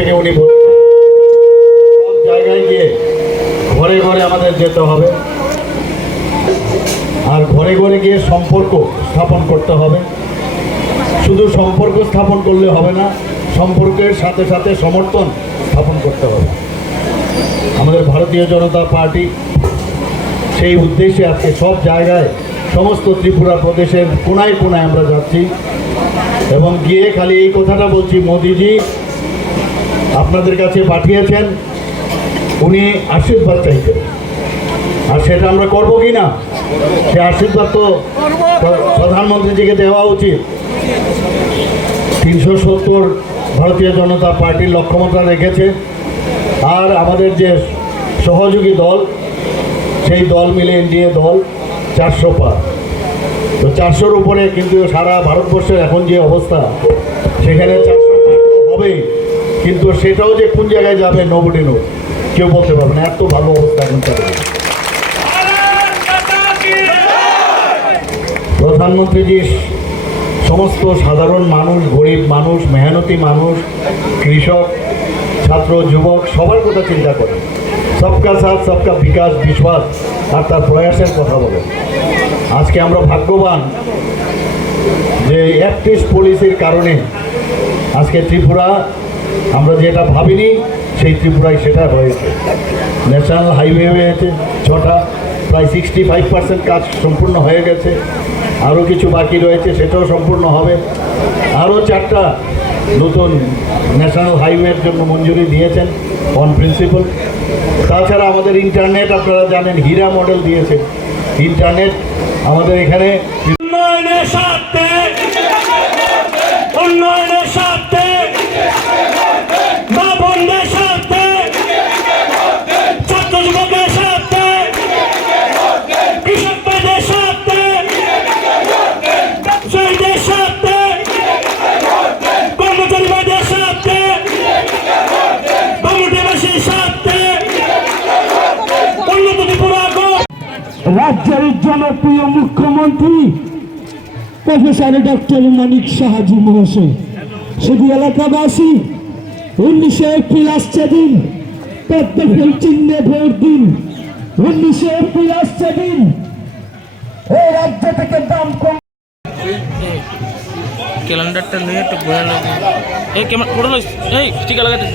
থেকে উনি সব জায়গায় গিয়ে ঘরে ঘরে আমাদের যেতে হবে, আর ঘরে ঘরে গিয়ে সম্পর্ক স্থাপন করতে হবে। শুধু সম্পর্ক স্থাপন করলে হবে না, সম্পর্কের সাথে সাথে সমর্থন স্থাপন করতে হবে। আমাদের ভারতীয় জনতা পার্টি সেই উদ্দেশ্যে আজকে সব জায়গায় সমস্ত ত্রিপুরা প্রদেশের কোনায় কোনায় আমরা যাচ্ছি এবং গিয়ে খালি এই কথাটা বলছি, মোদিজি আপনাদের কাছে পাঠিয়েছেন, উনি আশীর্বাদ চাইছেন, আর সেটা আমরা করবো কি না? সে আশীর্বাদ তো প্রধানমন্ত্রীজিকে দেওয়া উচিত। 370 ভারতীয় জনতা পার্টির লক্ষ্যমাত্রা রেখেছে, আর আমাদের যে সহযোগী দল সেই দল মিলে এনডিএ দল 400 পার। তো 400-র উপরে, কিন্তু সারা ভারতবর্ষের এখন যে অবস্থা সেখানে 400 হবে, কিন্তু সেটাও যে কোন জায়গায় যাবে নোবডি নো, কেউ বলতে পারবে না। এত ভালো অবস্থা এখন চলে। প্রধানমন্ত্রীজি সমস্ত সাধারণ মানুষ, গরিব মানুষ, মেহনতি মানুষ, কৃষক, ছাত্র, যুবক সবার কথা চিন্তা করে। সবকা সাথ সবকা বিকাশ, বিশ্বাস আর তার প্রয়াসের কথা বলে। আজকে আমরা ভাগ্যবান যে অ্যাক্টিভ পলিসির কারণে আজকে ত্রিপুরা, আমরা যেটা ভাবিনি সেই ত্রিপুরায় সেটা হয়েছে। ন্যাশনাল হাইওয়ে হয়েছে 6টা, প্রায় 65% কাজ সম্পূর্ণ হয়ে গেছে। আরও কিছু বাকি রয়েছে, সেটাও সম্পূর্ণ হবে। আরও 4টা নতুন ন্যাশনাল হাইওয়ের জন্য মঞ্জুরি দিয়েছেন অন প্রিন্সিপাল। তাছাড়া আমাদের ইন্টারনেট, আপনারা জানেন হীরা মডেল দিয়েছে ইন্টারনেট আমাদের এখানে। উন্নয়নের স্বার্থে মা বোনদের স্বার্থে, ছাত্র যুবকের স্বার্থে, কৃষকদের স্বার্থে, ব্যবসায়ীদের স্বার্থে, কর্মচারীদের স্বার্থে, বামুটিবাসীর স্বার্থে উন্নত ত্রিপুরা রাজ্যের জনপ্রিয় মুখ্যমন্ত্রী প্রফেসর ডক্টর মানিক সাহাজি মহাশয়। শুধু এলাকাবাসী 19 এপ্রিল আসছে দিন, পদ্মফুল চিহ্নে ভোট দিন। 19 এপ্রিল আসছে দিন, এই রাজ্য থেকে দাম কম। ক্যালেন্ডারটা নিয়ে একটু বয়া লাগে। এই ক্যামেরা পুরো এই স্টিকার লাগাতে